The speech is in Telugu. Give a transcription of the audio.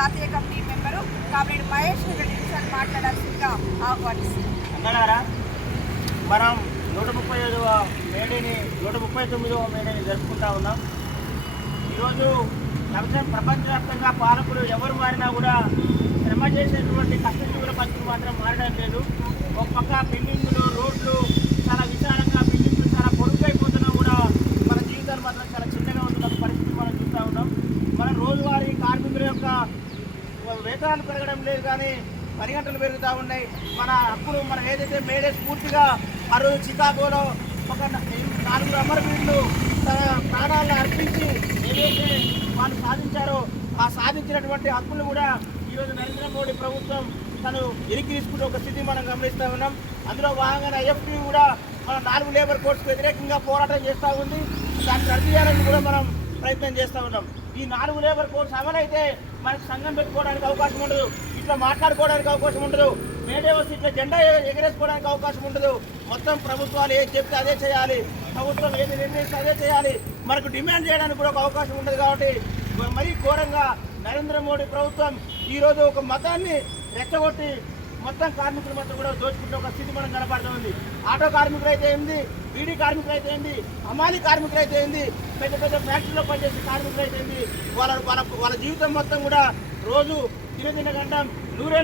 జాతీయ కమిటీ మెంబరు కాబట్టి మహేష్ రెండు నిమిషాలు మాట్లాడాల్సిందిగా ఆహ్వానిస్తుంది మనం నూట ముప్పై ఐదవ మేడేని నూట ముప్పై తొమ్మిదవ మేడేని జరుపుకుంటా ఉన్నాం. ఈరోజు ప్రపంచ ప్రపంచవ్యాప్తంగా పాలకులు ఎవరు మారినా కూడా శ్రమ చేసేటువంటి కష్టజీవుల పరిస్థితి మాత్రం మారడం లేదు. ఒక పక్క రోడ్లు చాలా విశాలంగా బిల్డింగ్లు చాలా పొడుగైపోతున్నా కూడా మన జీవితాలు మాత్రం చాలా చిన్నగా ఉంటున్న పరిస్థితి మనం చూస్తూ ఉన్నాం. మనం రోజు వేతనాలు పెరగడం లేదు కానీ పని గంటలు పెరుగుతూ ఉన్నాయి. మన హక్కులు మనం ఏదైతే మేడే స్ఫూర్తిగా ఆ రోజు చికాగోలో ఒక నాలుగు అమరవీరులు తన ప్రాణాలను అర్పించి ఏదైతే వాళ్ళు సాధించారో ఆ సాధించినటువంటి హక్కులు కూడా ఈరోజు నరేంద్ర మోడీ ప్రభుత్వం తను ఇరికి తీసుకునే ఒక స్థితి మనం గమనిస్తూ ఉన్నాం. అందులో భాగంగా ఐఎఫ్టీ కూడా మన నాలుగు లేబర్ కోడ్స్కి వ్యతిరేకంగా పోరాటం చేస్తూ ఉంది. దాన్ని రద్దు చేయాలని కూడా మనం ప్రయత్నం చేస్తూ ఉన్నాం. ఈ నాలుగు లేబర్ కోడ్స్ అమలైతే మనకు సంఘం పెట్టుకోవడానికి అవకాశం ఉండదు. ఇట్లా మాట్లాడుకోవడానికి అవకాశం ఉండదు. మేడే వస్తే ఇట్లా జెండా ఎగరేసుకోవడానికి అవకాశం ఉండదు. మొత్తం ప్రభుత్వాలు ఏది చెప్తే అదే చేయాలి. ప్రభుత్వం ఏది నిర్ణయిస్తే అదే చేయాలి. మనకు డిమాండ్ చేయడానికి కూడా ఒక అవకాశం ఉండదు కాబట్టి మరీ ఘోరంగా నరేంద్ర మోడీ ప్రభుత్వం ఈరోజు ఒక మతాన్ని రెచ్చగొట్టి మొత్తం కార్మికుల మొత్తం కూడా దోచుకుంటే ఒక స్థితి మనం కనపడుతుంది. ఆటో కార్మికులు అయితే ఏంది? బీడీ కార్మికులు అయితే ఏంది? అమాలి కార్మికులు అయితే ఏంది? పెద్ద పెద్ద ఫ్యాక్టరీలో పనిచేసే కార్మికులు అయితే ఏంది? వాళ్ళ వాళ్ళ వాళ్ళ జీవితం మొత్తం కూడా రోజు దినదిన నూరే